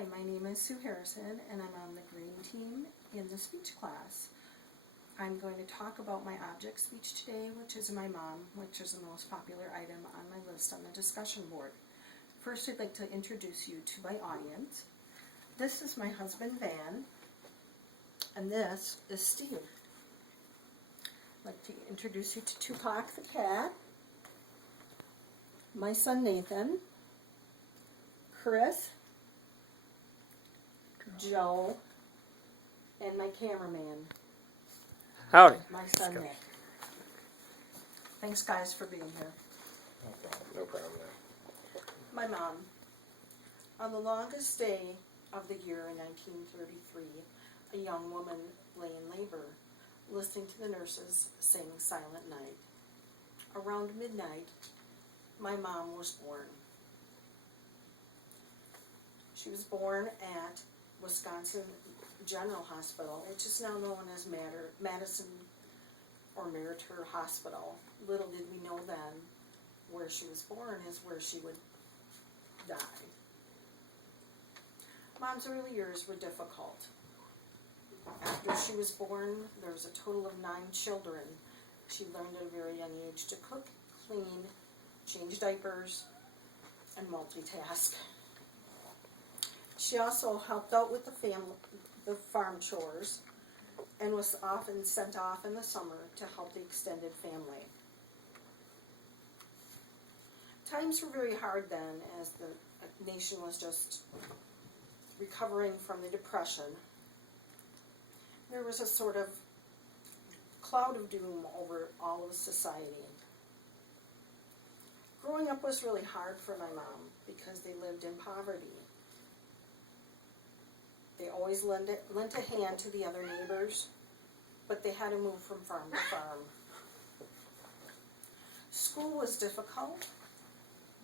Hi, my name is Sue Harrison, and I'm on the green team in the speech class. I'm going to talk about my object speech today, which is my mom, which is the most popular item on my list on the discussion board. First, I'd like to introduce you to my audience. This is my husband, Van, and this is Steve. I'd like to introduce you to Tupac the cat, my son, Nathan, Chris, Joe, and my cameraman, Howdy. my son Nick. Thanks guys for being here. No problem. My mom. On the longest day of the year in 1933, a young woman lay in labor, listening to the nurses sing Silent Night. Around midnight, my mom was born. She was born at Wisconsin General Hospital, which is now known as Madison or Meriter Hospital. Little did we know then, where she was born is where she would die. Mom's early years were difficult. After she was born, there was a total of 9 children. She learned at a very young age to cook, clean, change diapers, and multitask. She also helped out with the farm chores, and was often sent off in the summer to help the extended family. Times were very hard then, as the nation was just recovering from the Depression. There was a sort of cloud of doom over all of society. Growing up was really hard for my mom because they lived in poverty. They always lent a hand to the other neighbors, but they had to move from farm to farm. School was difficult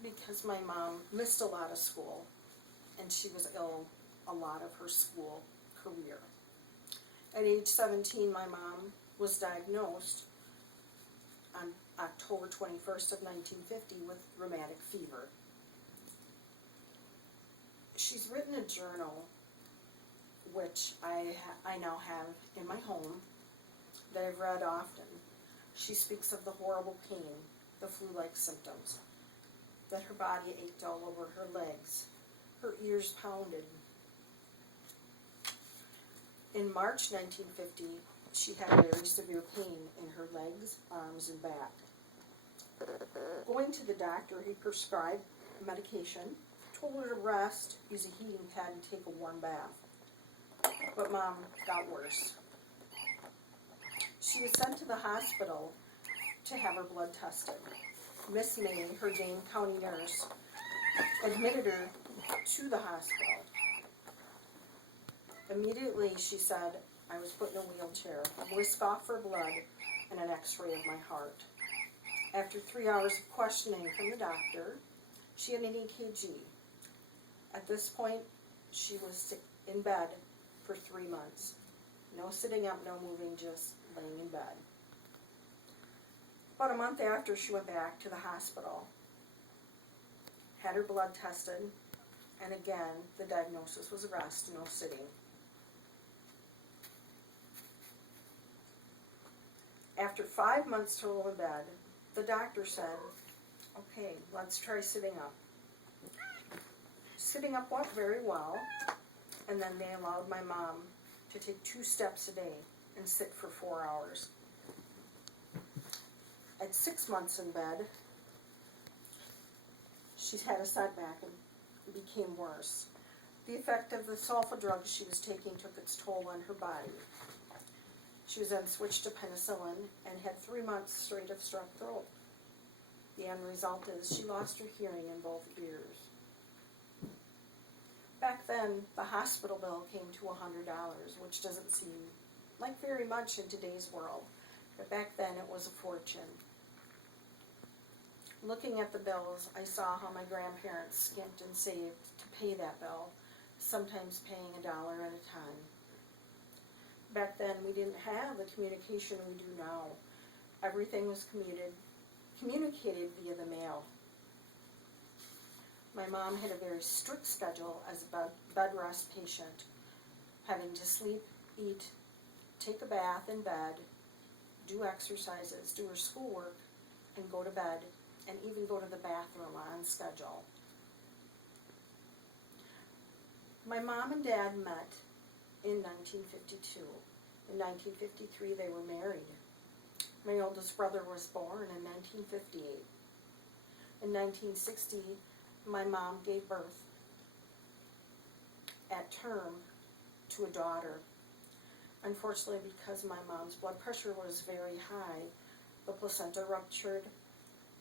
because my mom missed a lot of school, and she was ill a lot of her school career. At age 17, my mom was diagnosed on October 21st of 1950 with rheumatic fever. She's written a journal, which I now have in my home, that I've read often. She speaks of the horrible pain, the flu-like symptoms, that her body ached all over her legs, her ears pounded. In March 1950, she had very severe pain in her legs, arms, and back. Going to the doctor, he prescribed medication, told her to rest, use a heating pad, and take a warm bath. But Mom got worse. She was sent to the hospital to have her blood tested. Miss May, her Dane County nurse, admitted her to the hospital. Immediately she said, I was put in a wheelchair, whisked off for blood, and an x-ray of my heart. After 3 hours of questioning from the doctor, she had an EKG. At this point, she was in bed for 3 months. No sitting up, no moving, just laying in bed. About a month after, she went back to the hospital, had her blood tested, and again, the diagnosis was rest, no sitting. After 5 months total in bed, the doctor said, okay, let's try sitting up. Sitting up went very well, and then they allowed my mom to take 2 steps a day and sit for 4 hours. At 6 months in bed, she's had a setback and became worse. The effect of the sulfa drugs she was taking took its toll on her body. She was then switched to penicillin and had 3 months straight of strep throat. The end result is she lost her hearing in both ears. Back then, the hospital bill came to $100, which doesn't seem like very much in today's world, but back then it was a fortune. Looking at the bills, I saw how my grandparents skimped and saved to pay that bill, sometimes paying $1 at a time. Back then, we didn't have the communication we do now. Everything was communicated via the mail. My mom had a very strict schedule as a bed rest patient, having to sleep, eat, take a bath in bed, do exercises, do her schoolwork, and go to bed, and even go to the bathroom on schedule. My mom and dad met in 1952. In 1953, they were married. My oldest brother was born in 1958. In 1960, my mom gave birth at term to a daughter. Unfortunately, because my mom's blood pressure was very high, the placenta ruptured,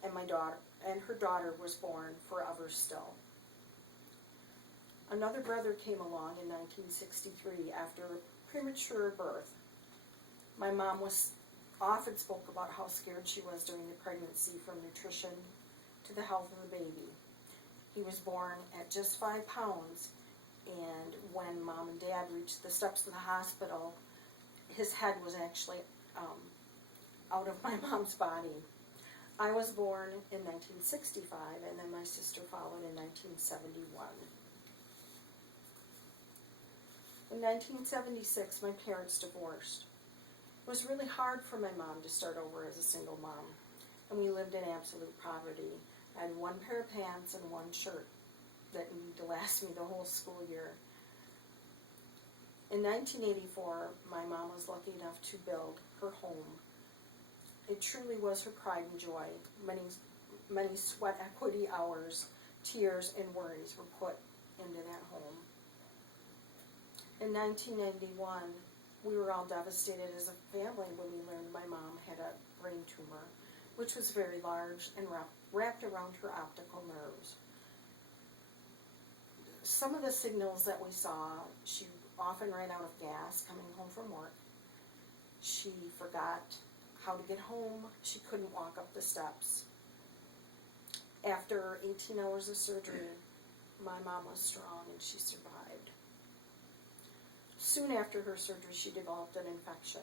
and her daughter was born forever still. Another brother came along in 1963 after premature birth. My mom often spoke about how scared she was during the pregnancy, from nutrition to the health of the baby. He was born at just 5 pounds, and when Mom and Dad reached the steps of the hospital, his head was actually out of my mom's body. I was born in 1965, and then my sister followed in 1971. In 1976, my parents divorced. It was really hard for my mom to start over as a single mom, and we lived in absolute poverty. I had 1 pair of pants and 1 shirt that needed to last me the whole school year. In 1984, my mom was lucky enough to build her home. It truly was her pride and joy. Many sweat equity hours, tears, and worries were put into that home. In 1991, we were all devastated as a family when we learned my mom had a brain tumor, which was very large and wrapped around her optical nerves. Some of the signals that we saw: she often ran out of gas coming home from work. She forgot how to get home. She couldn't walk up the steps. After 18 hours of surgery, my mom was strong and she survived. Soon after her surgery, she developed an infection.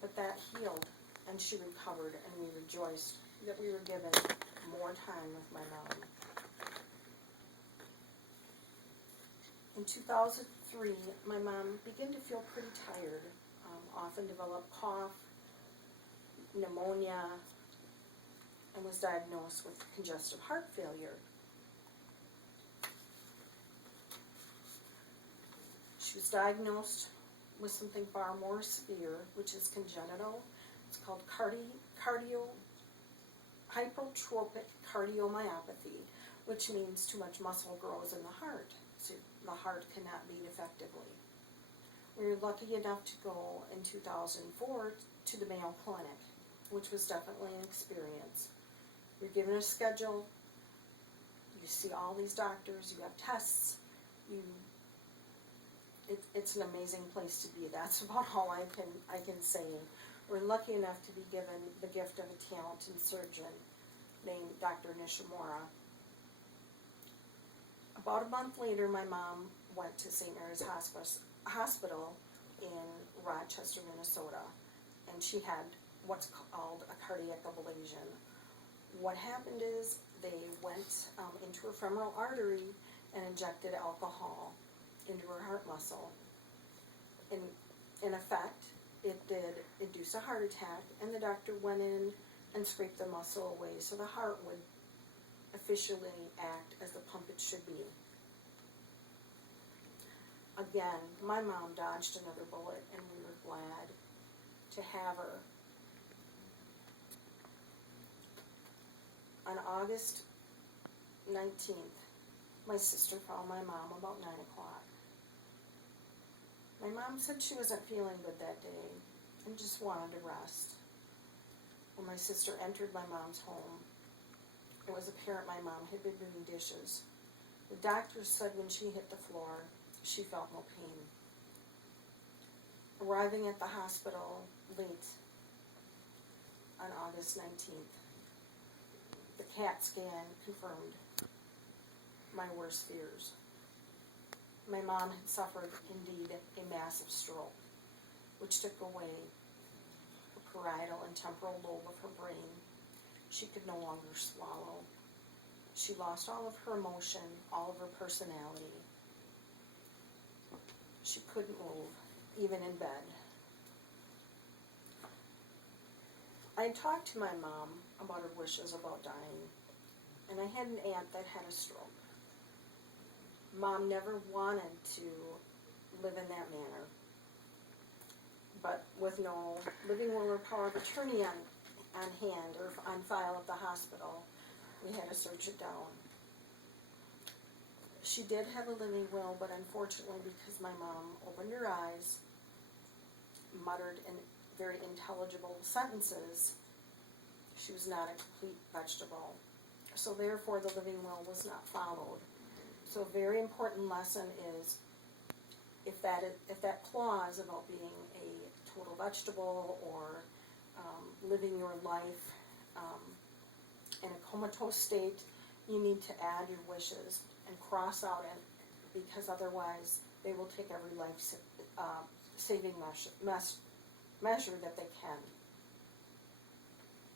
But that healed, and she recovered, and we rejoiced that we were given more time with my mom. In 2003, my mom began to feel pretty tired, often developed cough, pneumonia, and was diagnosed with congestive heart failure. She was diagnosed with something far more severe, which is congenital. It's called hypertrophic cardiomyopathy, which means too much muscle grows in the heart, so the heart cannot beat effectively. We were lucky enough to go in 2004 to the Mayo Clinic, which was definitely an experience. You're given a schedule, you see all these doctors, you have tests, it's an amazing place to be. That's about all I can say. We're lucky enough to be given the gift of a talented surgeon named Dr. Nishimura. About a month later, my mom went to St. Mary's Hospital in Rochester, Minnesota, and she had what's called a cardiac ablation. What happened is they went into her femoral artery and injected alcohol into her heart muscle. In effect, it did induce a heart attack, and the doctor went in and scraped the muscle away so the heart would officially act as the pump it should be. Again, my mom dodged another bullet, and we were glad to have her. On August 19th, my sister found my mom about 9 o'clock. My mom said she wasn't feeling good that day and just wanted to rest. When my sister entered my mom's home, it was apparent my mom had been doing dishes. The doctor said when she hit the floor, she felt no pain. Arriving at the hospital late on August 19th, the CAT scan confirmed my worst fears. My mom had suffered, indeed, a massive stroke, which took away the parietal and temporal lobe of her brain. She could no longer swallow. She lost all of her emotion, all of her personality. She couldn't move, even in bed. I talked to my mom about her wishes about dying, and I had an aunt that had a stroke. Mom never wanted to live in that manner, but with no living will or power of attorney on hand or on file at the hospital, we had to search it down. She did have a living will, but unfortunately, because my mom opened her eyes, muttered in very intelligible sentences, she was not a complete vegetable. So therefore, the living will was not followed. So a very important lesson is, if that clause about being a total vegetable or living your life in a comatose state, you need to add your wishes and cross out it, because otherwise they will take every life-saving measure that they can.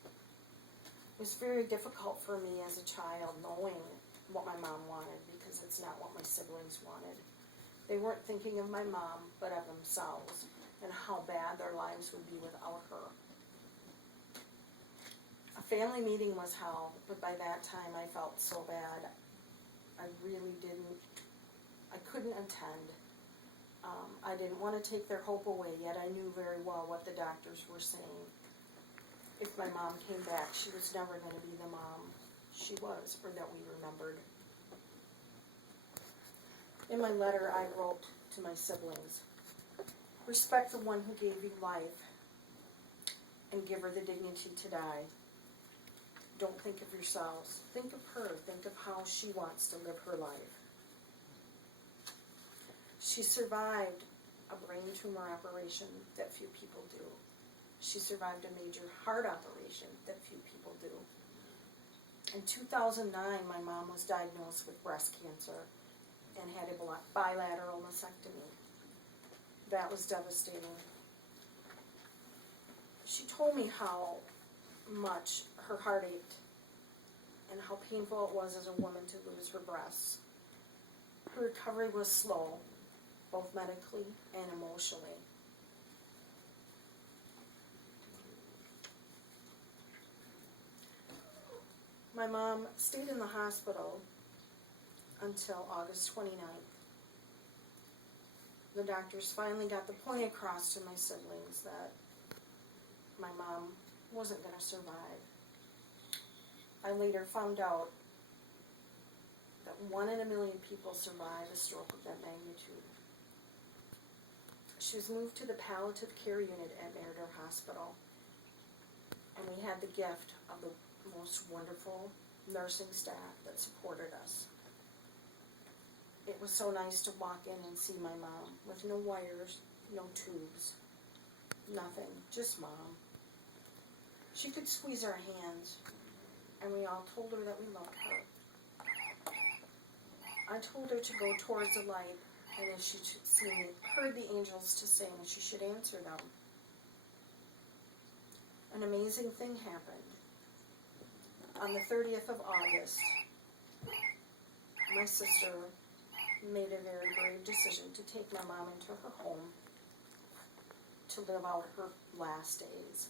It was very difficult for me as a child knowing what my mom wanted, because it's not what my siblings wanted. They weren't thinking of my mom, but of themselves, and how bad their lives would be without her. A family meeting was held, but by that time I felt so bad. I couldn't attend. I didn't want to take their hope away, yet I knew very well what the doctors were saying. If my mom came back, she was never going to be the mom she was, or that we remembered. In my letter, I wrote to my siblings, respect the one who gave you life and give her the dignity to die. Don't think of yourselves. Think of her. Think of how she wants to live her life. She survived a brain tumor operation that few people do. She survived a major heart operation that few people do. In 2009, my mom was diagnosed with breast cancer and had a bilateral mastectomy. That was devastating. She told me how much her heart ached and how painful it was as a woman to lose her breasts. Her recovery was slow, both medically and emotionally. My mom stayed in the hospital until August 29th. The doctors finally got the point across to my siblings that my mom wasn't going to survive. I later found out that 1 in a million people survive a stroke of that magnitude. She was moved to the palliative care unit at Meredith Hospital, and we had the gift of the most wonderful nursing staff that supported us. It was so nice to walk in and see my mom with no wires, no tubes, nothing, just mom. She could squeeze our hands, and we all told her that we loved her. I told her to go towards the light, and if she heard the angels to sing, she should answer them. An amazing thing happened. On the 30th of August, my sister made a very brave decision to take my mom into her home to live out her last days.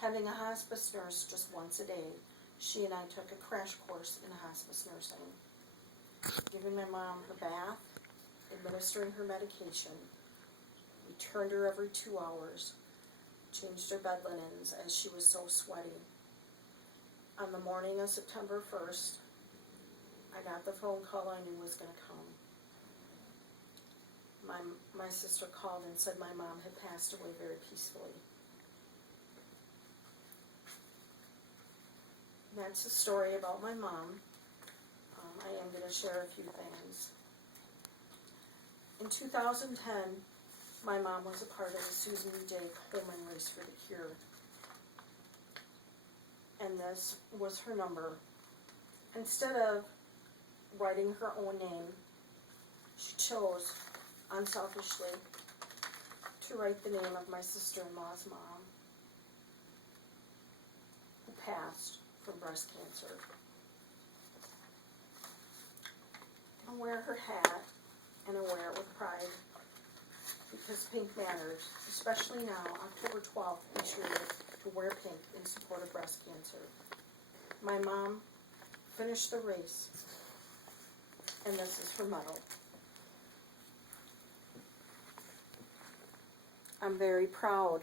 Having a hospice nurse just once a day, she and I took a crash course in hospice nursing, giving my mom her bath, administering her medication. We turned her every 2 hours, changed her bed linens as she was so sweaty. On the morning of September 1st, I got the phone call I knew was going to come. My sister called and said my mom had passed away very peacefully. That's a story about my mom. I am going to share a few things. In 2010, my mom was a part of the Susan J. Coleman Race for the Cure. And this was her number. Instead of writing her own name, she chose, unselfishly, to write the name of my sister-in-law's mom, who passed from breast cancer. wear her hat, and I wear it with pride, because pink matters, especially now, October 12th, each year, to wear pink in support of breast cancer. My mom finished the race, and this is her medal. I'm very proud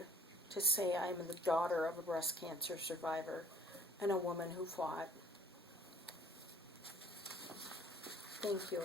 to say I am the daughter of a breast cancer survivor and a woman who fought. Thank you.